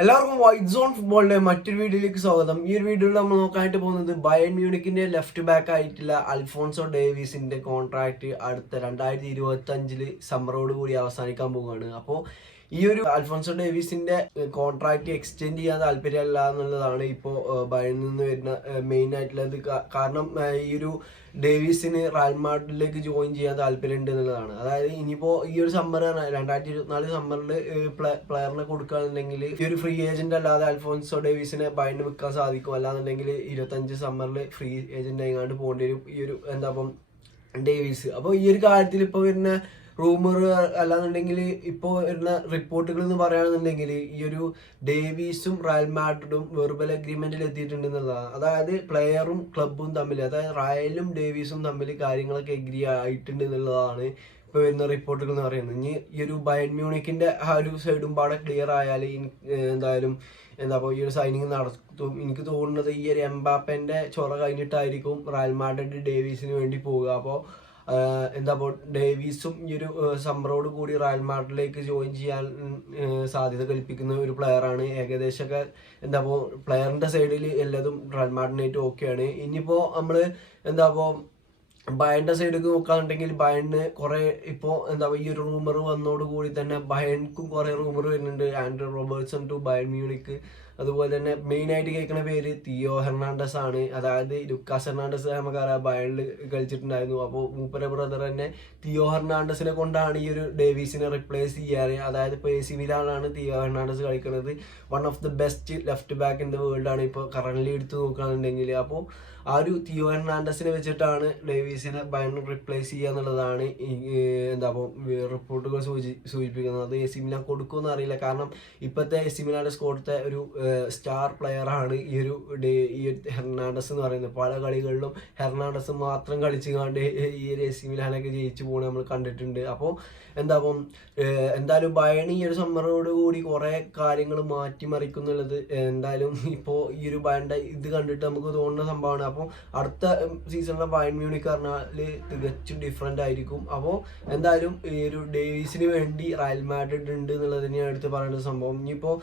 എല്ലാവർക്കും white zone ഫുട്ബോളിന്റെ മറ്റൊരു വീഡിയോയിലേക്ക് സ്വാഗതം. ഈ ഒരു വീഡിയോയിൽ നമ്മൾ നോക്കാനായിട്ട് പോകുന്നത് ബയൺ മ്യൂണിക്കിന്റെ ലെഫ്റ്റ് ബാക്ക് ആയിട്ടുള്ള അൽഫോൺസോ ഡേവിസിന്റെ കോൺട്രാക്ട് അടുത്ത 2025 സമ്മറോട് കൂടി അവസാനിക്കാൻ പോവുകയാണ്. അപ്പോൾ ഈ ഒരു അൽഫോൺസോ ഡേവിസിന്റെ കോൺട്രാക്ട് എക്സ്റ്റെൻഡ് ചെയ്യാൻ താല്പര്യമല്ല എന്നുള്ളതാണ് ഇപ്പോൾ ബയണിൽ നിന്ന് വരുന്ന മെയിൻ ആയിട്ടുള്ളത്. കാരണം ഈ ഒരു ഡേവിസിന് റയൽ മാഡ്രിഡിലേക്ക് ജോയിൻ ചെയ്യാൻ താല്പര്യമുണ്ട് എന്നുള്ളതാണ്. അതായത് ഇനിയിപ്പോൾ ഈ ഒരു സമ്മർ 2024 സമ്മറിൽ പ്ലെയറിനെ കൊടുക്കുകയാണെന്നുണ്ടെങ്കിൽ ഈ ഒരു ഫ്രീ ഏജന്റ് അല്ലാതെ അൽഫോൺസോ ഡേവിസിനെ ബയണിന് വിൽക്കാൻ സാധിക്കും. അല്ലാന്നുണ്ടെങ്കിൽ 25 സമ്മറിൽ ഫ്രീ ഏജന്റ് ആയിക്കാണ്ട് പോകേണ്ടി വരും ഈ ഒരു ഡേവിസ്. അപ്പോൾ ഈ ഒരു കാര്യത്തിൽ ഇപ്പോൾ വരുന്ന റൂമർ അല്ലാന്നുണ്ടെങ്കിൽ ഇപ്പോൾ വരുന്ന റിപ്പോർട്ടുകൾ എന്ന് പറയുകയാണെന്നുണ്ടെങ്കിൽ ഈ ഒരു ഡേവിസും റയൽ മാഡ്രിഡും വെർബൽ അഗ്രിമെന്റിൽ എത്തിയിട്ടുണ്ട് എന്നുള്ളതാണ്. അതായത് പ്ലെയറും ക്ലബും തമ്മിൽ, അതായത് റയലും ഡേവിസും തമ്മിൽ കാര്യങ്ങളൊക്കെ എഗ്രി ആയിട്ടുണ്ട് എന്നുള്ളതാണ് ഇപ്പോൾ വരുന്ന റിപ്പോർട്ടുകൾ എന്ന് പറയുന്നത്. ഇനി ഈ ഒരു ബയൺ മ്യൂണിക്കിന്റെ ആ ഒരു സൈഡും പാടെ ക്ലിയർ ആയാൽ എന്തായാലും ഈ ഒരു സൈനിങ് നടത്തും. എനിക്ക് തോന്നുന്നത് ഈ ഒരു എംബാപ്പന്റെ ചൊറ കഴിഞ്ഞിട്ടായിരിക്കും റയൽ മാഡ്രിഡ് ഡേവിസിന് വേണ്ടി പോവുക. അപ്പോൾ ഡേവിസും ഈ ഒരു സമ്മറോട് കൂടി റയൽ മാഡ്രിഡിലേക്ക് ജോയിൻ ചെയ്യാൻ സാധ്യത കൽപ്പിക്കുന്ന ഒരു പ്ലെയറാണ്. ഏകദേശമൊക്കെ പ്ലെയറിന്റെ സൈഡിൽ എല്ലാതും റയൽ മാഡ്രിഡിനായിട്ട് ഓക്കെയാണ്. ഇനിയിപ്പോൾ നമ്മൾ ബയണിന്റെ സൈഡിലേക്ക് നോക്കുകയാണെന്നുണ്ടെങ്കിൽ ബയണിന് കുറെ ഇപ്പോൾ ഈ ഒരു റൂമർ വന്നോടുകൂടി തന്നെ ബയണിക്കും കുറെ റൂമർ വരുന്നുണ്ട്. Andrew Robertson to Bayern Munich. അതുപോലെ തന്നെ മെയിൻ ആയിട്ട് കേൾക്കുന്ന പേര് തിയോ ഹെർണാണ്ടസ് ആണ്. അതായത് ലുക്കാസ് ഹെർണാണ്ടസ് നമുക്കറിയാം ബയണിൽ കളിച്ചിട്ടുണ്ടായിരുന്നു. അപ്പോൾ മൂപ്പര ബ്രദർ തന്നെ തിയോ ഹെർണാണ്ടസിനെ കൊണ്ടാണ് ഈ ഒരു ഡേവിസിനെ റിപ്ലേസ് ചെയ്യാറ്. അതായത് ഇപ്പോൾ AC മിലാനാണ് തിയോ ഹെർണാണ്ടസ് കളിക്കുന്നത്. One of the best left back in the world ആണ് ഇപ്പോൾ കറന്റ് എടുത്ത് നോക്കുകയാണെന്നുണ്ടെങ്കിൽ. അപ്പോൾ ആ ഒരു തിയോ ഹെർണാണ്ടസിനെ വെച്ചിട്ടാണ് ഡേവിസിനെ ബയൺ റിപ്ലേസ് ചെയ്യുക എന്നുള്ളതാണ് റിപ്പോർട്ടുകൾ സൂചിപ്പിക്കുന്നത്. അത് AC മിലാൻ കൊടുക്കുമെന്ന് അറിയില്ല. കാരണം ഇപ്പോഴത്തെ AC മിലാന്റെ സ്കോഡത്തെ ഒരു സ്റ്റാർ പ്ലെയർ ആണ് ഈ ഒരു ഹെർണാണ്ടസ് എന്ന് പറയുന്നത്. പല കളികളിലും ഹെർണാണ്ടസ് മാത്രം കളിച്ചുകൊണ്ട് ഈ ഒരു AC മിലാനൊക്കെ ജയിച്ചു പോകുന്നത് നമ്മൾ കണ്ടിട്ടുണ്ട്. അപ്പോൾ എന്തായാലും ബയൺ ഈ ഒരു സമ്മറോട് കൂടി കുറെ കാര്യങ്ങൾ മാറ്റിമറിക്കുന്നുള്ളത് എന്തായാലും ഇപ്പോൾ ഈ ഒരു ബയണിന്റെ ഇത് കണ്ടിട്ട് നമുക്ക് തോന്നുന്ന സംഭവമാണ്. അപ്പോൾ അടുത്ത സീസണിലെ ബയൺ മ്യൂണിക്ക് പറഞ്ഞാൽ തികച്ചും ഡിഫറെന്റ് ആയിരിക്കും. അപ്പോൾ എന്തായാലും ഈ ഒരു ഡേവിസിന് വേണ്ടി റയൽ മാഡ്രിഡ് ഉണ്ട് എന്നുള്ളത് തന്നെയാണ് എടുത്ത് പറയുന്ന സംഭവം. ഇനിയിപ്പോൾ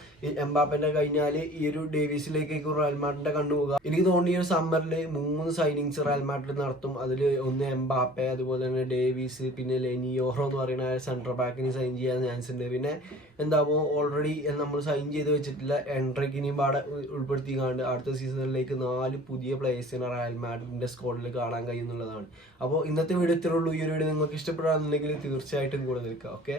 എംബാപ്പന്റെ കഴിഞ്ഞാൽ ഈ ഒരു ഡേവിസിലേക്കൊക്കെ റയൽ മാഡ്രിഡിന്റെ കണ്ടുപോകുക. എനിക്ക് തോന്നുന്നു ഈ ഒരു സമ്മറിൽ 3 സൈനിങ്സ് റയൽ മാഡ്രിഡ് നടത്തും. അതിൽ ഒന്ന് എംബാപ്പെ, അതുപോലെ തന്നെ ഡേവിസ്, പിന്നെ ലെനിയോറോ എന്ന് പറയുന്ന സെൻട്രൽ ബാക്കിന് സൈൻ ചെയ്യാൻ ചാൻസ് ഉണ്ട്. പിന്നെ ഓൾറെഡി നമ്മൾ സൈൻ ചെയ്ത് വെച്ചിട്ടുള്ള എൻട്രിക്കിനെയും പാടെ ഉൾപ്പെടുത്തിക്കാണ്ട് അടുത്ത സീസണിലേക്ക് 4 പുതിയ പ്ലേയേഴ്സിനെ റയൽ മാഡ്രിഡിന്റെ സ്ക്വാഡിൽ കാണാൻ കഴിയുന്നുള്ളതാണ്. അപ്പോൾ ഇന്നത്തെ വീഡിയോ ഇത്രേ ഉള്ളൂ. ഈ ഒരു വീഡിയോ നിങ്ങൾക്ക് ഇഷ്ടപ്പെടാന്നുണ്ടെങ്കിൽ തീർച്ചയായിട്ടും കൂടെ നിൽക്കുക. ഓക്കെ.